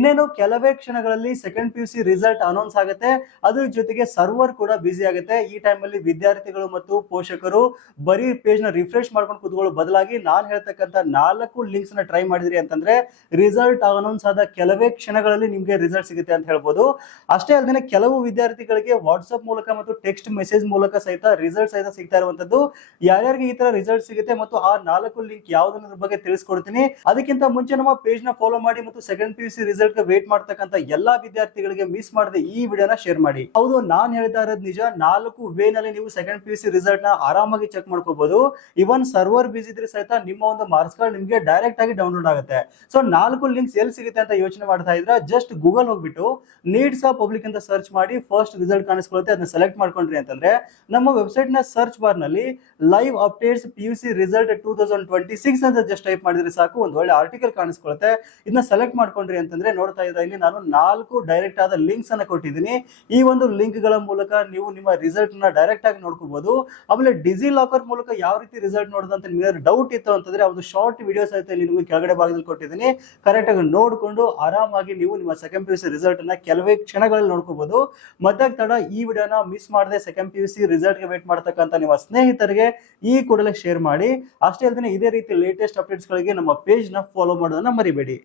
ಇನ್ನೇನು ಕೆಲವೇ ಕ್ಷಣಗಳಲ್ಲಿ second P U C result announce ಆಗುತ್ತೆ. ಅದ್ರ ಜೊತೆಗೆ ಸರ್ವರ್ ಕೂಡ ಬಿಸಿ ಆಗುತ್ತೆ. ಈ ಟೈಮ್ ಅಲ್ಲಿ ವಿದ್ಯಾರ್ಥಿಗಳು ಮತ್ತು ಪೋಷಕರು ಬರೀ ಪೇಜ್ ನ ರಿಫ್ರೆಶ್ ಮಾಡ್ಕೊಂಡು ಕೂತ್ಕೊಳ್ಳೋ ಬದಲಾಗಿ ನಾನು ಹೇಳ್ತಕ್ಕಂಥ 4 ಲಿಂಕ್ಸ್ ನ ಟ್ರೈ ಮಾಡಿದ್ರಿ ಅಂತಂದ್ರೆ ರಿಸಲ್ಟ್ ಅನೌನ್ಸ್ ಆದ ಕೆಲವೇ ಕ್ಷಣಗಳಲ್ಲಿ ನಿಮ್ಗೆ ರಿಸಲ್ಟ್ ಸಿಗುತ್ತೆ ಅಂತ ಹೇಳ್ಬೋದು. ಅಷ್ಟೇ ಅಲ್ಲದೆ ಕೆಲವು ವಿದ್ಯಾರ್ಥಿಗಳಿಗೆ ವಾಟ್ಸ್ಆಪ್ ಮೂಲಕ ಮತ್ತು ಟೆಕ್ಸ್ಟ್ ಮೆಸೇಜ್ ಮೂಲಕ ಸಹಿತ ರಿಸಲ್ಟ್ ಸಹಿತ ಸಿಗ್ತಾ ಇರುವಂತದ್ದು. ಯಾರ್ಯಾರಿಗೆ ಈ ತರ ರಿಸಲ್ಟ್ ಸಿಗುತ್ತೆ ಮತ್ತು ಆ 4 ಲಿಂಕ್ ಯಾವ್ದನ್ನ ಬಗ್ಗೆ ತಿಳಿಸ್ಕೊಡ್ತೀನಿ. ಅದಕ್ಕಿಂತ ಮುಂಚೆ ನಮ್ಮ ಪೇಜ್ ನ ಫಾಲೋ ಮಾಡಿ ಮತ್ತು second P U C result wait ಮಾಡ್ತಕ್ಕಂಥ ಎಲ್ಲಾ ವಿದ್ಯಾರ್ಥಿಗಳಿಗೆ ಮಿಸ್ ಮಾಡದೆ ಈ ವಿಡಿಯೋನ ಶೇರ್ ಮಾಡಿ. ಹೌದು, ನಾನ್ ಹೇಳ್ತಾ ಇರೋದು ನಿಜ. 4 ವೇ ನಲ್ಲಿ ನೀವು second P U C result ನ ಆರಾಮಾಗಿ ಚೆಕ್ ಮಾಡ್ಕೋಬಹುದು. ಇವನ್ ಸರ್ವರ್ ಬಿಸಿ ಇದ್ರೆ ಸಹಿತ ನಿಮ್ಮ ಒಂದು ಮಾರ್ಕ್ಸ್ ಕಾರ್ಡ್ ನಿಮ್ಗೆ ಡೈರೆಕ್ಟ್ ಆಗಿ ಡೌನ್ಲೋಡ್ ಆಗುತ್ತೆ. ಸೊ 4 ಲಿಂಕ್ಸ್ ಎಲ್ಲಿ ಸಿಗುತ್ತೆ ಅಂತ ಯೋಚನೆ ಮಾಡ್ತಾ ಇದ್ರೆ ಜಸ್ಟ್ ಗೂಗಲ್ ಹೋಗ್ಬಿಟ್ಟು ನೀಡ್ಸ್ ಆಫ್ ಪಬ್ಲಿಕ್ ಅಂತ ಸರ್ಚ್ ಮಾಡಿ ಫಸ್ಟ್ ರಿಸಲ್ಟ್ ಕಾಣಿಸ್ಕೊಳ್ಳುತ್ತೆ. ಅದನ್ನ ಸೆಲೆಕ್ಟ್ ಮಾಡ್ಕೊಂಡ್ರಿ ಅಂತಂದ್ರೆ ನಮ್ಮ ವೆಬ್ಸೈಟ್ ನ ಸರ್ಚ್ ಬಾರ್ ನಲ್ಲಿ live updates P U C result 2026 ಅಂತ ಜಸ್ಟ್ ಟೈಪ್ ಮಾಡಿದ್ರೆ ಸಾಕು, ಒಂದು ಒಳ್ಳೆ ಆರ್ಟಿಕಲ್ ಕಾಣಿಸ್ಕೊಳ್ಳುತ್ತೆ. ಇದನ್ನ ಸೆಲೆಕ್ಟ್ ಮಾಡ್ಕೊಂಡ್ರಿ ಅಂತಂದ್ರೆ ನೋಡ್ತಾ ಇದ್ರೆ ಇಲ್ಲಿ ನಾನು 4 ಡೈರೆಕ್ಟ್ ಆದ ಲಿಂಕ್ಸ್ ಅನ್ನ ಕೊಟ್ಟಿದ್ದೀನಿ. ಈ ಒಂದು ಲಿಂಕ್ ಗಳ ಮೂಲಕ ನೀವು ನಿಮ್ಮ ರಿಸಲ್ಟ್ ನ ಡೈರೆಕ್ಟ್ ಆಗಿ ನೋಡ್ಕೋಬಹುದು. ಆಮೇಲೆ ಡಿಜಿ ಲಾಕರ್ ಮೂಲಕ ಯಾವ ರೀತಿ ರಿಸಲ್ಟ್ ನೋಡೋದು ಅಂತ ನಿಮಗೆ ಡೌಟ್ ಇತ್ತು ಅಂತಂದ್ರೆ ಒಂದು ಶಾರ್ಟ್ ವಿಡಿಯೋಸ್ ಆಯ್ತು ನಿಮಗೆ ಕೆಳಗಡೆ ಭಾಗದಲ್ಲಿ ಕೊಟ್ಟಿದ್ದೀನಿ. ಕರೆಕ್ಟ್ ಆಗಿ ನೋಡ್ಕೊಂಡು ಆರಾಮಾಗಿ ನೀವು ನಿಮ್ಮ second P U C result ಅನ್ನ ಕೆಲವೇ ಕ್ಷಣಗಳಲ್ಲಿ ನೋಡ್ಕೋಬಹುದು. ಮತ್ತೆ ತಡ ಈ ವಿಡಿಯೋನ ಮಿಸ್ ಮಾಡದೆ second P U C result ಗೆ ವೇಟ್ ಮಾಡ್ತಕ್ಕಂಥ ನಿಮ್ಮ ಸ್ನೇಹಿತರಿಗೆ ಈ ಕೂಡಲೇ ಶೇರ್ ಮಾಡಿ. ಅಷ್ಟೇ ಅಲ್ಲದೆ ಇದೇ ರೀತಿ ಲೇಟೆಸ್ಟ್ ಅಪ್ಡೇಟ್ಸ್ ಗಳಿಗೆ ನಮ್ಮ ಪೇಜ್ ನ ಫಾಲೋ ಮಾಡೋದನ್ನ ಮರಿಬೇಡಿ.